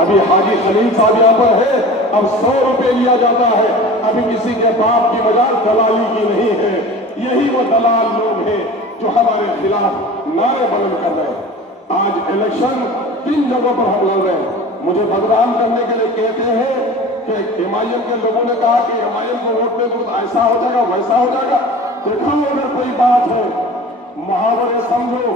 ابھی حاجی خلیل صاحب یہاں پر ہے، اب 100 روپے لیا جاتا ہے، ابھی کسی کے باپ کی مجال دلالی کی نہیں ہے۔ یہی وہ دلال لوگ ہیں جو ہمارے خلاف نعرے بلند کر رہے ہیں۔ آج الیکشن 3 جگہوں پر ہم لڑ رہے ہیں۔ مجھے بدنام کرنے کے لیے کہتے ہیں کہ ایم کے لوگوں نے کہا کہ ایم کو ووٹ دے دو تو ایسا ہو جائے گا ویسا ہو جائے گا۔ دیکھو اگر کوئی بات ہے، محاورے سمجھو،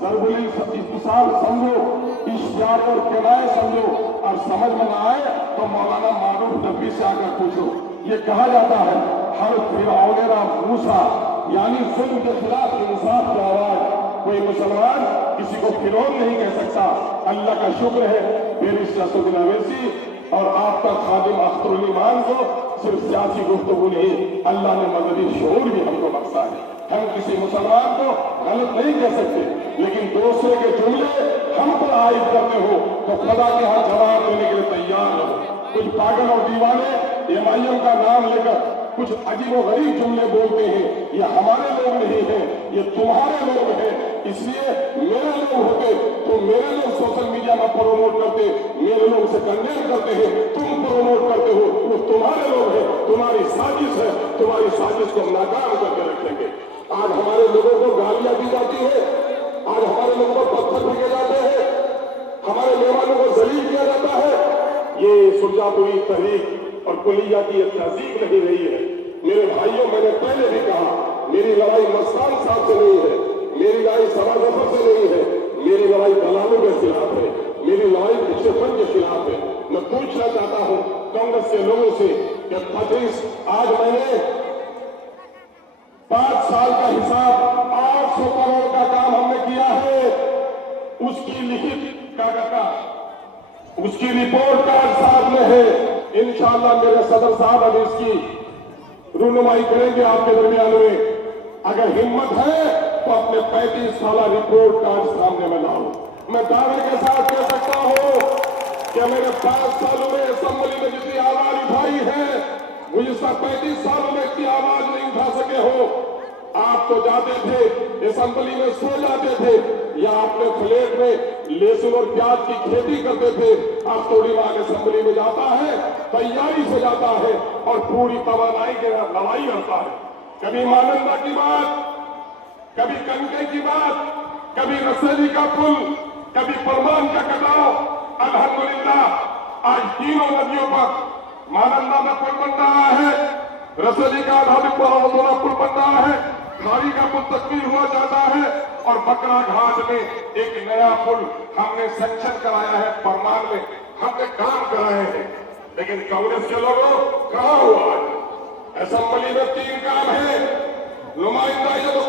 ضرب الاتصال سمجھو، اشتہار اور کنائے سمجھو، اور سمجھ میں نہ آئے تو مولانا معروف نبی سے آ کر پوچھو۔ یہ کہا جاتا ہے ہر فرعون را موسیٰ، یعنی ظلم کے خلاف انصاف کی آواز۔ کوئی مسلمان کسی کو فرعون نہیں کہہ سکتا۔ اللہ کا شکر ہے میری اسدالدین اویسی اور آپ کا خادم اختر الایمان کو صرف سیاسی گفتگو نہیں، اللہ نے مذہبی شعور بھی ہم کو بخشا ہے۔ ہم کسی مسلمان کو غلط نہیں کہہ سکتے، لیکن دوسرے کے جملے ہم پر عائد کرتے ہو تو خدا کے ہاں جواب دینے کے لیے تیار ہو۔ کچھ پاگل اور دیوانے ایم کا نام لے کر کچھ عجیب و غریب جملے بولتے ہیں، یہ ہمارے لوگ نہیں ہیں، یہ تمہارے لوگ ہیں۔ اس لیے میرے لوگ ہوتے تو میرے لوگ سوشل میڈیا میں پروموٹ کرتے، میرے لوگ سے کنڈیم کرتے ہیں، تم پروموٹ کرتے ہو، وہ تمہارے لوگ ہیں، تمہاری سازش ہے، تمہاری سازش کو ناکام کر کے رکھیں گے۔ آج ہمارے لوگوں کو گالیاں دی جاتی ہے، آج ہمارے لوگوں کو پتھر پھینکے جاتے ہیں، ہمارے مہمانوں کو ذلیل کیا جاتا ہے۔ یہ سلجھاتی ہوئی تحریک اور کلیہ کی ایک تہذیب نہیں رہی ہے۔ میرے بھائیوں، میں نے پہلے بھی کہا میری لڑائی مستان صاحب سے نہیں ہے، میری لڑائی سما ظفر سے نہیں ہے، میری لڑائی دلالوں کے خلاف ہے، میری لڑائی پچھلے فن کے خلاف ہے۔ میں پوچھنا چاہتا ہوں کانگریس کے لوگوں سے کہ 25 آج میں نے 5 سال کا حساب 800 کروڑ کا کام ہم نے کیا ہے، اس کی لکھت اس کی رپورٹ کارڈ صاحب میں ہے۔ انشاءاللہ میرے صدر صاحب ابھی اس کی رونمائی کریں گے آپ کے درمیان میں۔ اگر ہمت ہے تو اپنے 35 سالہ رپورٹ کارڈ سامنے میں لاؤ۔ میں دعوے کے ساتھ کہہ سکتا ہوں کہ میں نے 5 سالوں میں اسمبلی میں جتنی آواز اٹھائی ہے، گزشتہ 35 سالوں میں اتنی آواز نہیں اٹھا سکے ہو۔ آپ تو جاتے تھے اسمبلی میں سو جاتے تھے، یا اپنے فلیٹ میں لہسن اور پیاز کی کھیتی کرتے تھے۔ اب تھوڑی بار اسمبلی میں جاتا ہے، تیاری سے جاتا ہے اور پوری توانائی کے لڑائی لڑتا ہے۔ کبھی مانندہ کی بات، کبھی کنکے کی بات، کبھی رسیلی کا پل، کبھی پرمان کا کٹاؤ۔ الحمدللہ آج تینوں ندیوں پر مانندہ میں پل بن رہا ہے، رسیلی کا پل بن رہا ہے، کھاری کا پل تکمیل ہوا جاتا ہے، اور بکرا گھاٹ میں ایک نیا پل ہم نے سیکشن کرایا ہے۔ پرمان میں ہم نے کام کرائے ہیں، لیکن کانگریس کے لوگوں کہاں ہوا ہے؟ اسمبلی میں 3 کام ہیں، نمائندہ یہ تو